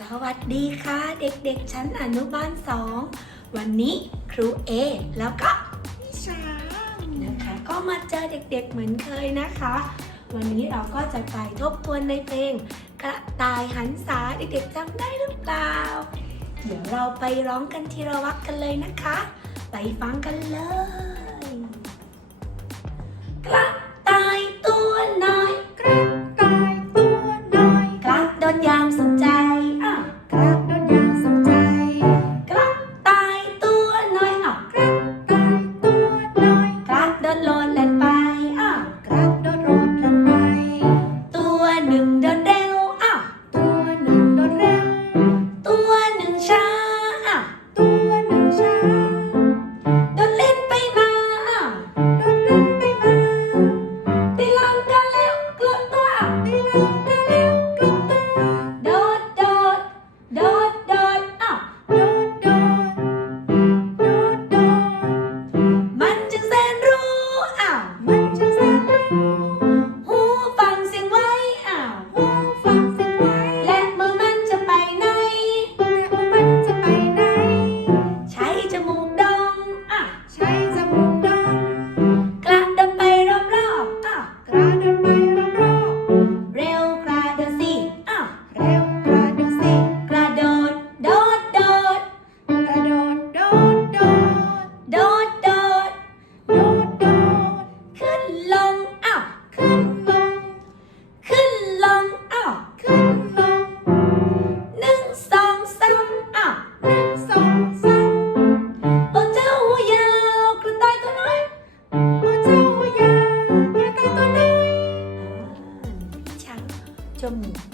สวัสดีค่ะ เด็กๆ ชั้นอนุบาลสองวันนี้ครูเอแล้วก็พี่ช้างนะคะก็มาเจอเด็กๆเหมือนเคยนะคะ วันนี้เราก็จะไปทบทวนในเพลง กระต่ายหันษาเด็กๆจำได้หรือเปล่า เดี๋ยวเราไปร้องกันทีละวักกันเลยนะคะ ไปฟังกันเลย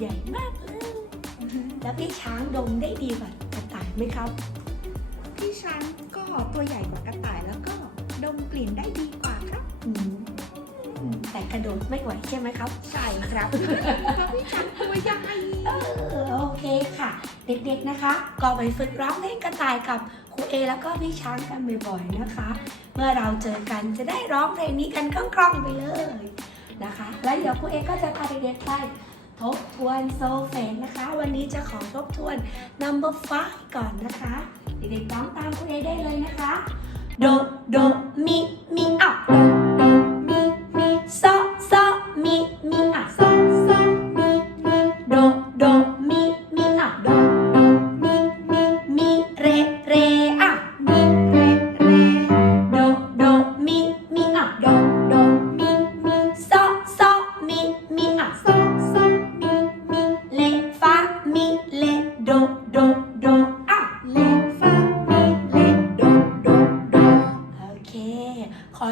หญ่มากเลย แล้วพี่ช้างดมได้ดีกว่ากระต่ายไหมครับ พี่ช้างก็ตัวใหญ่กว่ากระต่ายแล้วก็ดมกลิ่นได้ดีกว่าครับ อืมแต่กระโดดไม่ไหวใช่ไหมครับ ใช่ครับเพราะพี่ช้างตัวใหญ่เออโอเคค่ะ เด็กๆนะคะ ก็ไปฝึกร้องเพลงกระต่ายกับครูเอแล้วก็พี่ช้างกันบ่อยๆนะคะ เมื่อเราเจอกันจะได้ร้องเพลงนี้กันคล่องๆไปเลยนะคะ แล้วเดี๋ยวครูเอก็จะพาเด็กๆไป ทบทวนโซเฟนนะคะ วันนี้จะขอทบทวน number five ก่อนนะคะเด็กๆร้องตามครูเอได้เลยนะคะ โด โด มิ มิอะ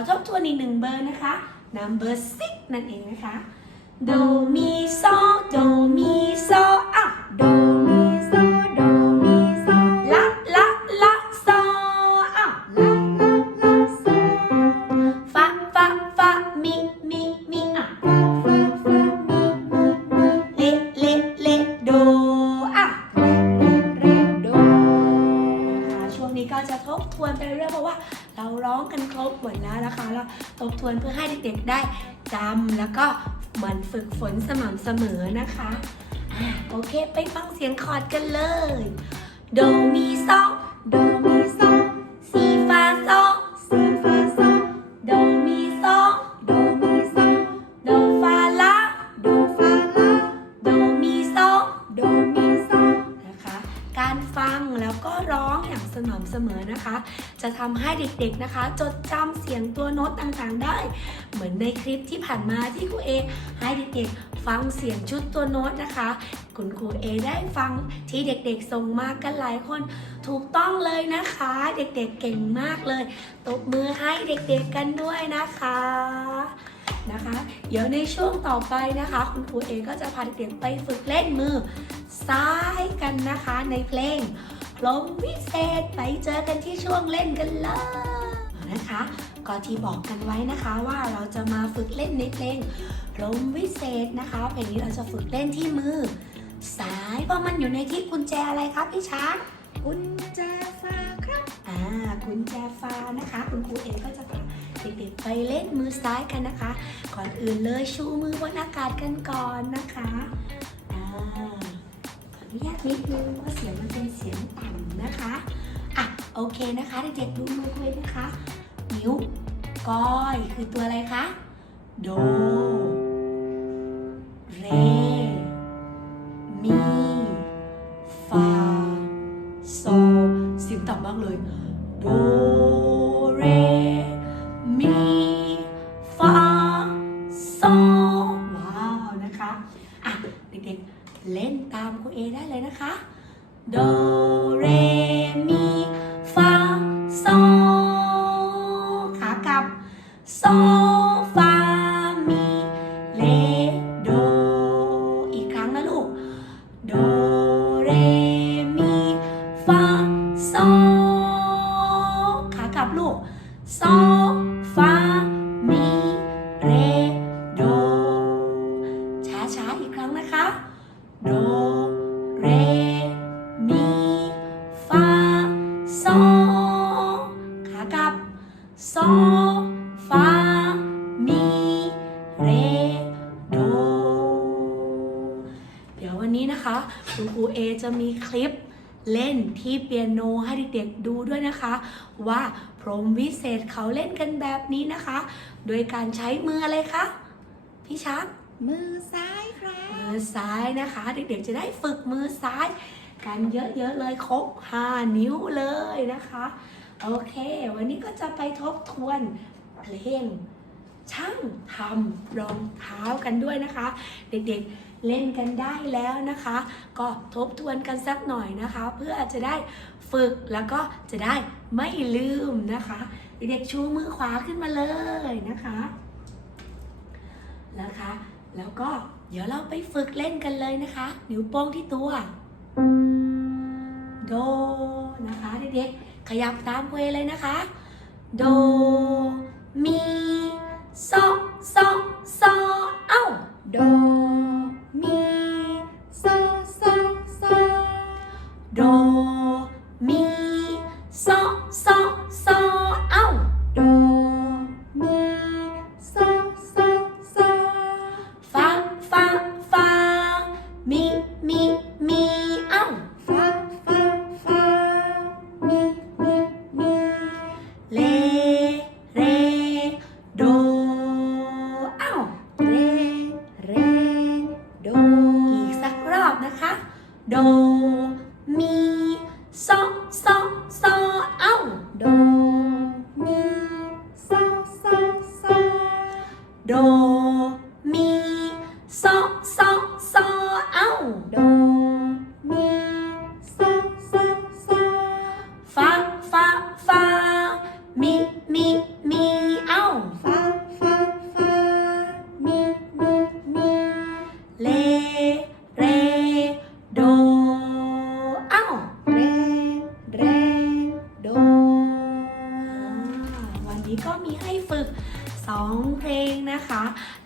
ทบทวนอีกหนึ่งเบอร์นะคะ number six นั่นเองนะคะ โดมิโซโดมิโซอะโด วนเพื่อให้เด็กๆได้จำแล้วก็เหมือนฝึกฝนสม่ำเสมอนะคะอะโอเค ไปฟังเสียงคอร์ดกันเลย โดมีโซโดมีโซซีฟาโซซีฟาโซโดมีโซโดมีโซโดฟาลาโดฟาลาโดมีโซโดมีโซนะคะ การฟังแล้วก็ร้องอย่างสม่ำเสมอนะคะ จะทำให้เด็กๆนะคะ จดจำเสียง น้ตต่างๆได้ เหมือนในคลิปที่ผ่านมาที่ครูเอให้เด็กๆฟังเสียงชุดตัวโน้ตนะคะ คุณครูเอได้ฟังที่เด็กๆส่งมากันหลายคน ถูกต้องเลยนะคะ เด็กๆเก่งมากเลยตบมือให้เด็กๆกันด้วยนะคะนะคะ เดี๋ยวในช่วงต่อไปนะคะ คุณครูเอก็จะพาเด็กๆไปฝึกเล่นมือซ้ายกันนะคะในเพลงลมวิเศษไปเจอกันที่ช่วงเล่นกันเลย นะคะ ก็ที่บอกกันไว้นะคะว่าเราจะมาฝึกเล่นในเพลงลมวิเศษนะคะเพลงนี้เราจะฝึกเล่นที่มือซ้ายเพราะมันอยู่ในที่กุญแจอะไรครับพี่ช้างกุญแจฟ้าครับอ่ากุญแจฟ้านะคะ คุณครูเองก็จะพาเด็กๆไปเล่นมือซ้ายกันนะคะ ก่อนอื่นเลยชูมือบนอากาศกันก่อนนะคะอ่านุญาตนิดนึงว่าเสียงมันเป็นเสียงต่ำนะคะอะโอเคนะคะเด็กๆดูมือคุยนะคะ นิ้วก้อยคือตัวอะไรคะ โด เร มี ฟา โซเสียงต่ำมากเลย โด เร มี ฟา โซ ว้าวนะคะ อะ เด็กๆ เล่นตามครูเอได้เลยนะคะ โด ฟามีเรโดเดี๋ยววันนี้นะคะ คุณครูเอจะมีคลิปเล่นที่เปียโนให้เด็กๆดูด้วยนะคะ ว่าพรหมวิเศษเขาเล่นกันแบบนี้นะคะ โดยการใช้มืออะไรคะพี่ช้างมือซ้ายครัมืบอซ้ายนะคะ เด็กๆจะได้ฝึกมือซ้าย กันเยอะๆเลยครบ 5 นิ้วเลยนะคะ โอเค วันนี้ก็จะไปทบทวนเพลงช่างทำรองเท้ากันด้วยนะคะ เด็กๆเล่นกันได้แล้วนะคะ ก็ทบทวนกันสักหน่อยนะคะ เพื่อจะได้ฝึกแล้วก็จะได้ไม่ลืมนะคะ เด็กๆชูมือขวาขึ้นมาเลยนะคะนะคะ แล้วก็เดี๋ยวเราไปฝึกเล่นกันเลยนะคะ นิ้วโป้งที่ตัว โดนะคะเด็กๆ ขยับตามเพลงเลยนะคะ โด มี โซ โซ โซ เอ้า โด มี โซ โซ โซ โด โ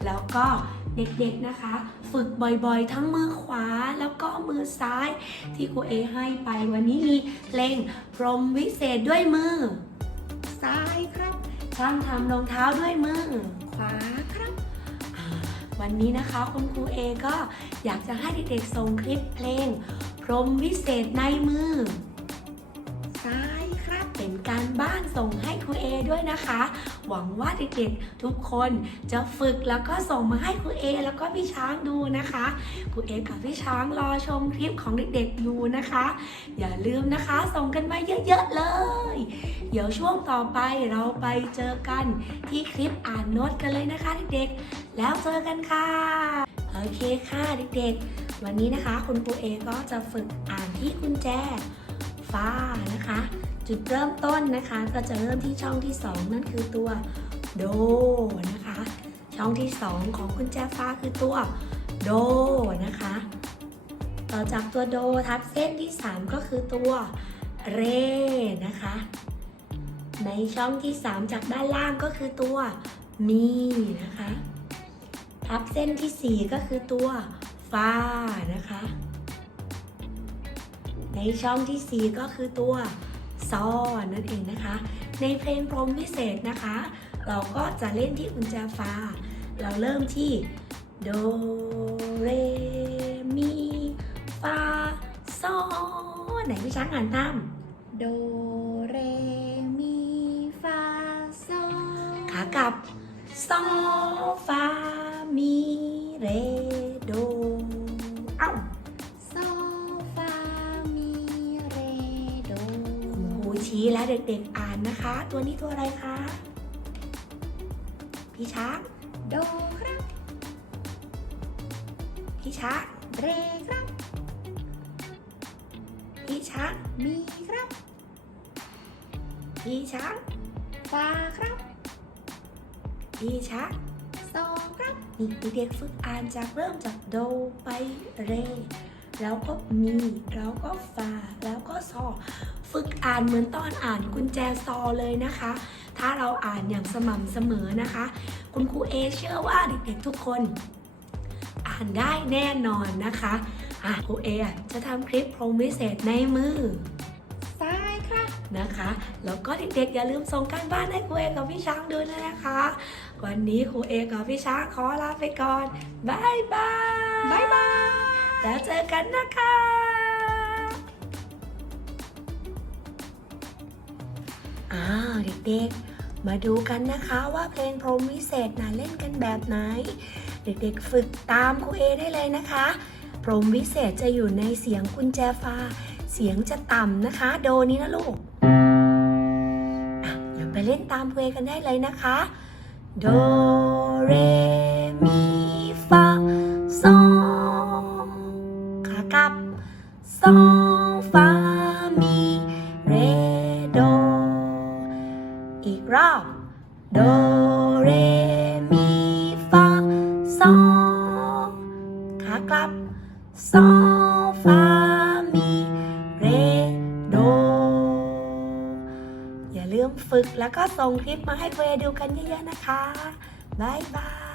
แล้วก็เด็กๆนะคะ ฝึกบ่อยๆ ทั้งมือขวาแล้วก็มือซ้าย ที่ครูเอให้ไปวันนี้มีเพลงพรมวิเศษด้วยมือ ซ้ายครับช่างทำรองเท้าด้วยมือ ขวาครับ วันนี้นะคะคุณครูเอก็อยากจะให้เด็กๆส่งคลิปเพลง พรมวิเศษในมือ ซ้ายครับเป็นการบ้านส่ง รูเอด้วยนะคะ หวังว่าเด็กๆทุกคนจะฝึกแล้วก็ส่งมาให้ครูเอแล้วก็พี่ช้างดูนะคะครูเอกับพี่ช้างรอชมคลิปของเด็กๆอยู่นะคะ อย่าลืมนะคะส่งกันมาเยอะๆเลย เดี๋ยวช่วงต่อไปเราไปเจอกันที่คลิปอ่านโน้ตกันเลยนะคะเด็กๆ แล้วเจอกันค่ะโอเคค่ะเด็กๆ วันนี้นะคะคุณครูเอก็จะฝึกอ่านที่กุญแจฟ้านะคะ จุดเริ่มต้นนะคะก็จะเริ่มที่ช่องที่ 2 นั่นคือตัวโดนะคะ ช่องที่ 2 ของกุญแจฟ้าคือตัวโดนะคะ ต่อจากตัวโดทับเส้นที่ 3 ก็คือตัวเรนะคะ ในช่องที่ 3 จากด้านล่างก็คือตัวมีนะคะ ทับเส้นที่ 4 ก็คือตัวฟ้านะคะ ในช่องที่ 4 ก็คือตัว ซอนั่นเองนะคะ ในเพลงพรหมวิเศษนะคะ เราก็จะเล่นที่กุญแจฟ้าเราเริ่มที่โดเรมีฟาอไหนพี่ช้างอ่านตามโดเรมีฟาโซขากลับซอฟา เด็กๆอ่านนะคะ ตัวนี้ตัวอะไรคะ พี่ช้างโดครับ พี่ช้างเรครับ พี่ช้างมีครับ พี่ช้างฟาครับ พี่ช้างโซครับนี่เด็กๆฝึกอ่านจากเริ่มจากโดไปเรแล้วก็มี แล้วก็ฟา แล้วก็ซอ ฝึกอ่านเหมือนตอนอ่านกุญแจซอเลยนะคะ ถ้าเราอ่านอย่างสม่ำเสมอนะคะ คุณครูเอเชื่อว่าเด็กๆทุกคน อ่านได้แน่นอนนะคะอะครูเออะจะทำคลิปโปรมิเศษในมือซ้ายครับนะคะ แล้วก็เด็กๆอย่าลืมส่งการบ้านให้ครูเอกับพี่ช้างดูด้วยนะคะ วันนี้ครูเอกับพี่ช้างขอลาไปก่อนบายบายบ๊ายบายแล้วเจอกันนะคะ อ้าวเด็กๆ มาดูกันนะคะว่าเพลงพรมวิเศษนะเล่นกันแบบไหน เด็กๆฝึกตามครูเอได้เลยนะคะ พรมวิเศษจะอยู่ในเสียงกุญแจฟ้า เสียงจะต่ำนะคะ โดนี้นะลูกอะเดี๋ยวไปเล่นตามครูเอกันได้เลยนะคะ โดเรมีฟาโซขากลับโซฟา โดเรมีฟาโซขากลับโซฟามีเรโด อย่าลืมฝึกแล้วก็ส่งคลิปมาให้เพื่อดูกันเยอะๆนะคะ บ๊ายบาย